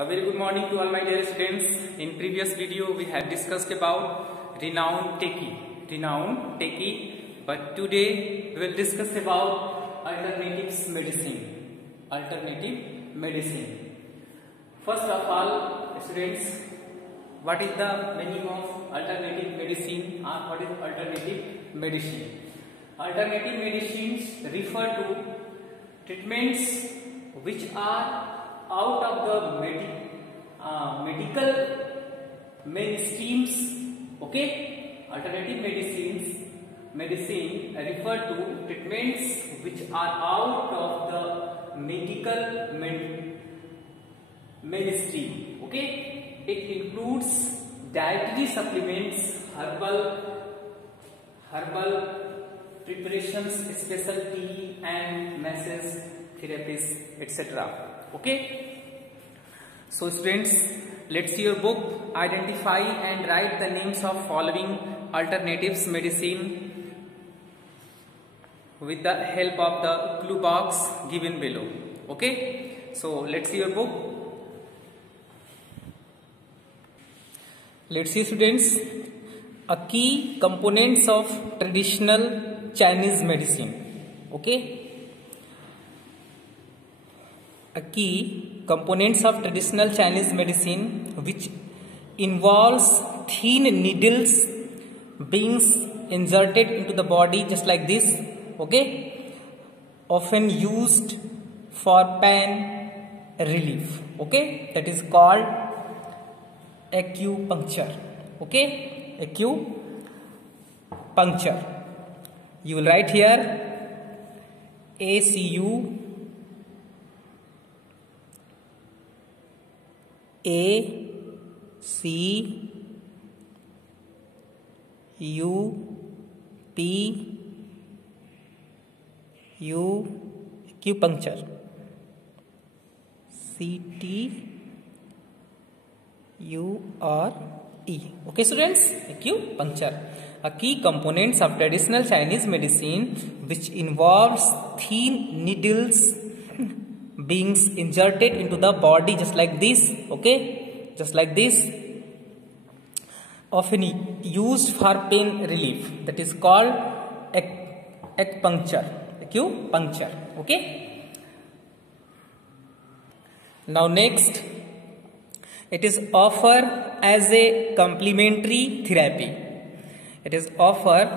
A very good morning to all my dear students. In previous video we have discussed about renowned techie, but today we will discuss about alternative medicine. First of all, students, what is the meaning of alternative medicine or what is alternative medicine? Alternative medicines refer to treatments which are out of the medical mainstreams. Okay, alternative medicine refer to treatments which are out of the medical mainstream. Okay, it includes dietary supplements, herbal preparations, special tea and massage therapies, etc. Okay, so students, let's see your book. Identify and write the names of following alternatives medicine with the help of the clue box given below. Okay, so let's see your book. Let's see, students, a key components of traditional Chinese medicine. Okay, a key components of traditional Chinese medicine which involves thin needles being inserted into the body just like this. Okay, often used for pain relief. Okay, that is called acupuncture. Okay, acupuncture. You will write here ACU acupuncture. CTURE. Okay, students, acupuncture. A key components of traditional Chinese medicine which involves thin needles being inserted into the body just like this. Okay, just like this, often used for pain relief, that is called acupuncture. Okay, now next, it is offered as a complementary therapy. It is offered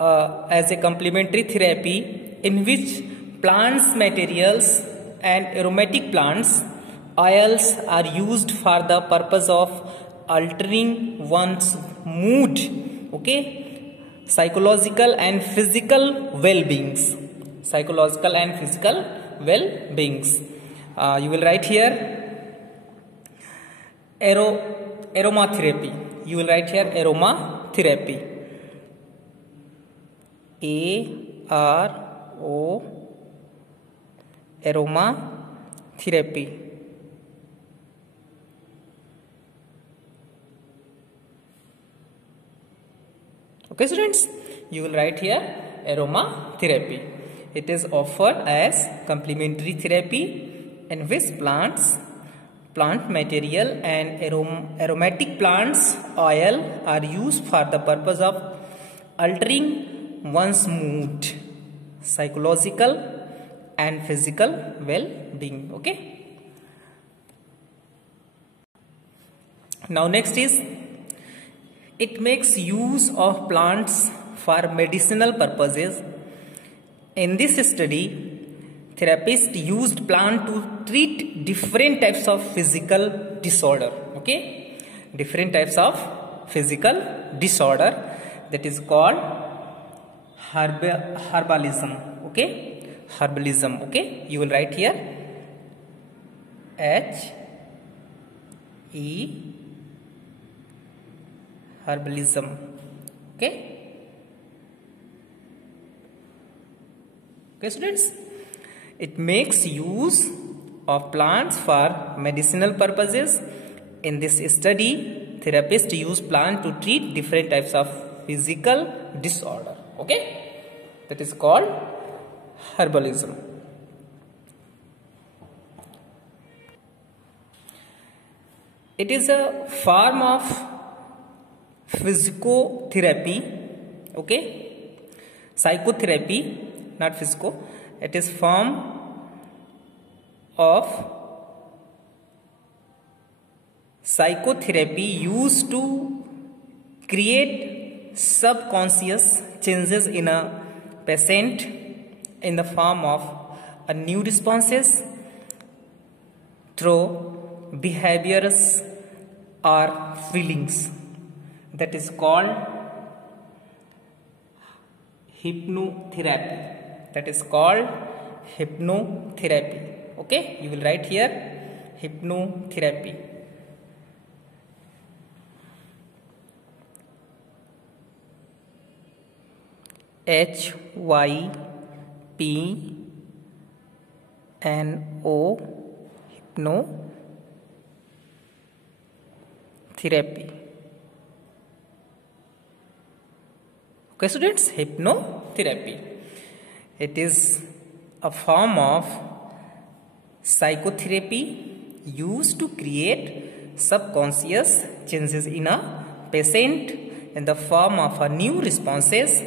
as a complementary therapy in which plants materials and aromatic plants oils are used for the purpose of altering one's mood. Okay, psychological and physical well-beings. You will write here aromatherapy. You will write here aromatherapy. Aromatherapy. Okay, students, you will write here aromatherapy. It is offered as complementary therapy in which plant material and aromatic plants oil are used for the purpose of altering one's mood, psychological and physical well-being. Okay, now next is, it makes use of plants for medicinal purposes. In this study, therapists used plant to treat different types of physical disorder. Okay, different types of physical disorder, that is called herbalism. Okay, herbalism. Okay, you will write here herbalism. Okay, students, it makes use of plants for medicinal purposes. In this study, therapists use plants to treat different types of physical disorder. Okay, that is called herbalism. It is a form of physicotherapy. Okay, psychotherapy, not physico. It is form of psychotherapy used to create subconscious changes in a patient in the form of a new responses through behaviors or feelings. That is called hypnotherapy. That is called hypnotherapy. Okay, you will write here hypnotherapy. HYPNO, hypnotherapy. Okay, students, hypnotherapy. It is a form of psychotherapy used to create subconscious changes in a patient in the form of a new responses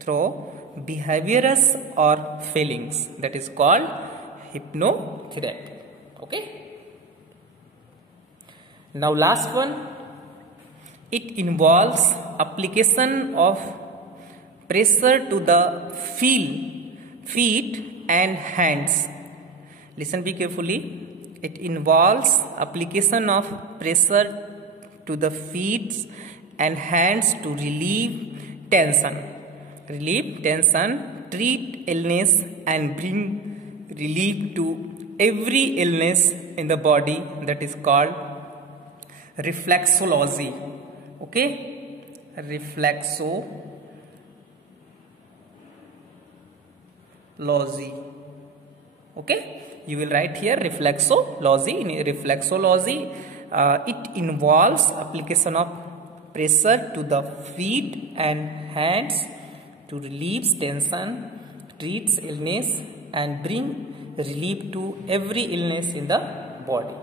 through behaviors or feelings. That is called hypnotherapy. Okay. Now last one. It involves application of pressure to the feet and hands. Listen be carefully. It involves application of pressure to the feet and hands to relieve tension. Relieve tension, treat illness and bring relief to every illness in the body. That is called reflexology. Okay, reflexology. Okay, you will write here reflexology. In reflexology, it involves application of pressure to the feet and hands to relieve tension, treats illness and bring relief to every illness in the body.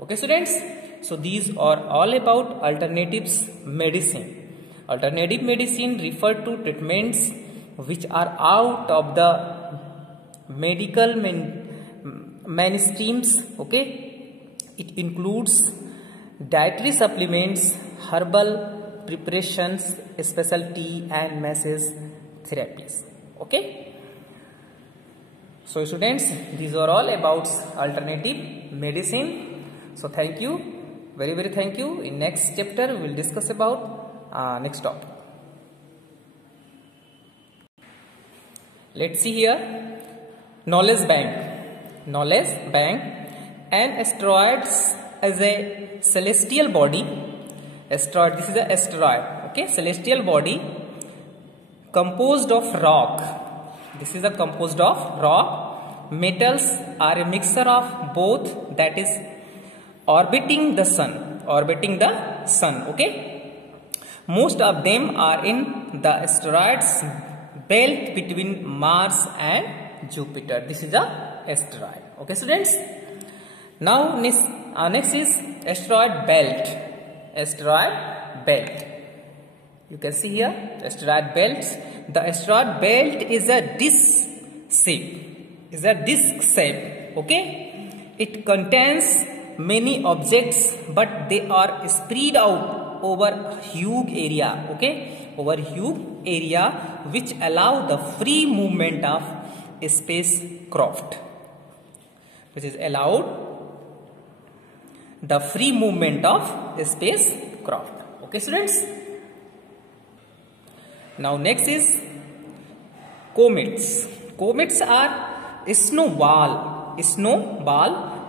Okay, students. So these are all about alternatives medicine. Alternative medicine refer to treatments which are out of the medical mainstreams. Okay, it includes dietary supplements, herbal preparations, specialty and massage therapies. Okay, so students, these are all about alternative medicine. So thank you, very thank you. In next chapter we will discuss about next topic. Let's see here. Knowledge bank. An asteroid is a celestial body. Asteroid, this is an asteroid. Okay, celestial body composed of rock. This is a composed of rock. Metals are a mixture of both, that is orbiting the sun. Okay, most of them are in the asteroids belt between Mars and Jupiter. This is a asteroid. Okay, students. Now next is asteroid belt. You can see here asteroid belts. The asteroid belt is a disc shape. Okay, it contains many objects, but they are spread out over a huge area. Okay, over huge area, which allow the free movement of spacecraft. Which is allowed the free movement of spacecraft. Okay, students. Now next is comets. Comets are snowball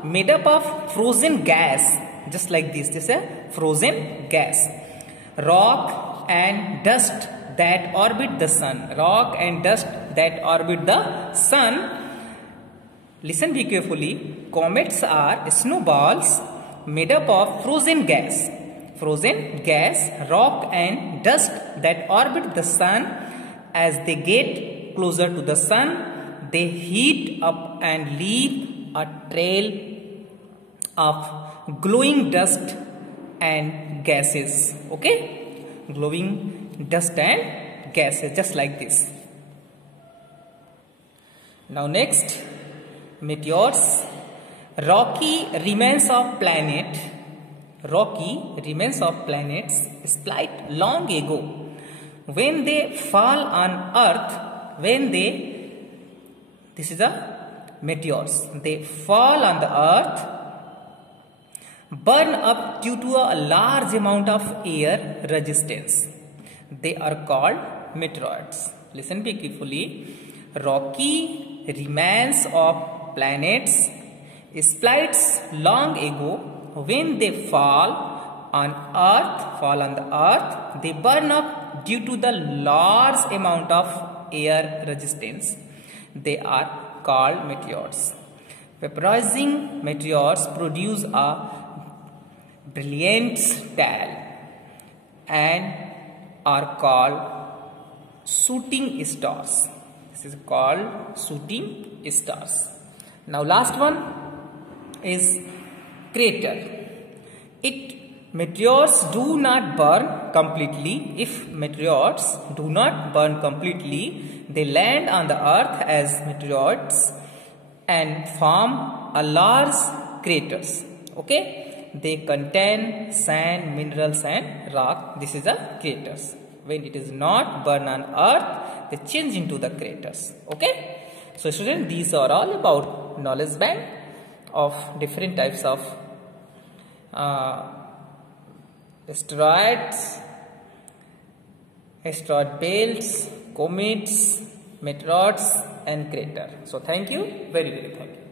made up of frozen gas, just like this. This is a frozen gas, rock and dust that orbit the sun. Listen be carefully. Comets are snowballs made up of frozen gas, rock and dust that orbit the sun. As they get closer to the sun, they heat up and leave a trail of glowing dust and gases. Okay, glowing dust and gases, just like this. Now next, meteors. Rocky remains of planets split long ago. When they fall on Earth, this is a meteors, they fall on the Earth, burn up due to a large amount of air resistance. They are called meteoroids. Listen carefully. Rocky remains of planets splits long ago. When they fall on the Earth, they burn up due to the large amount of air resistance. They are called meteors. Vaporizing meteors produce a brilliant tail and are called shooting stars. This is called shooting stars. Now last one is crater. Meteors do not burn completely. If meteors do not burn completely, they land on the Earth as meteoroids and form a large craters. Okay, they contain sand, minerals, and rock. This is a craters. When it is not burned on Earth, they change into the craters. Okay, so students, these are all about knowledge bank of different types of asteroids, asteroid belts, comets, meteoroids, and crater. So thank you, very thank you.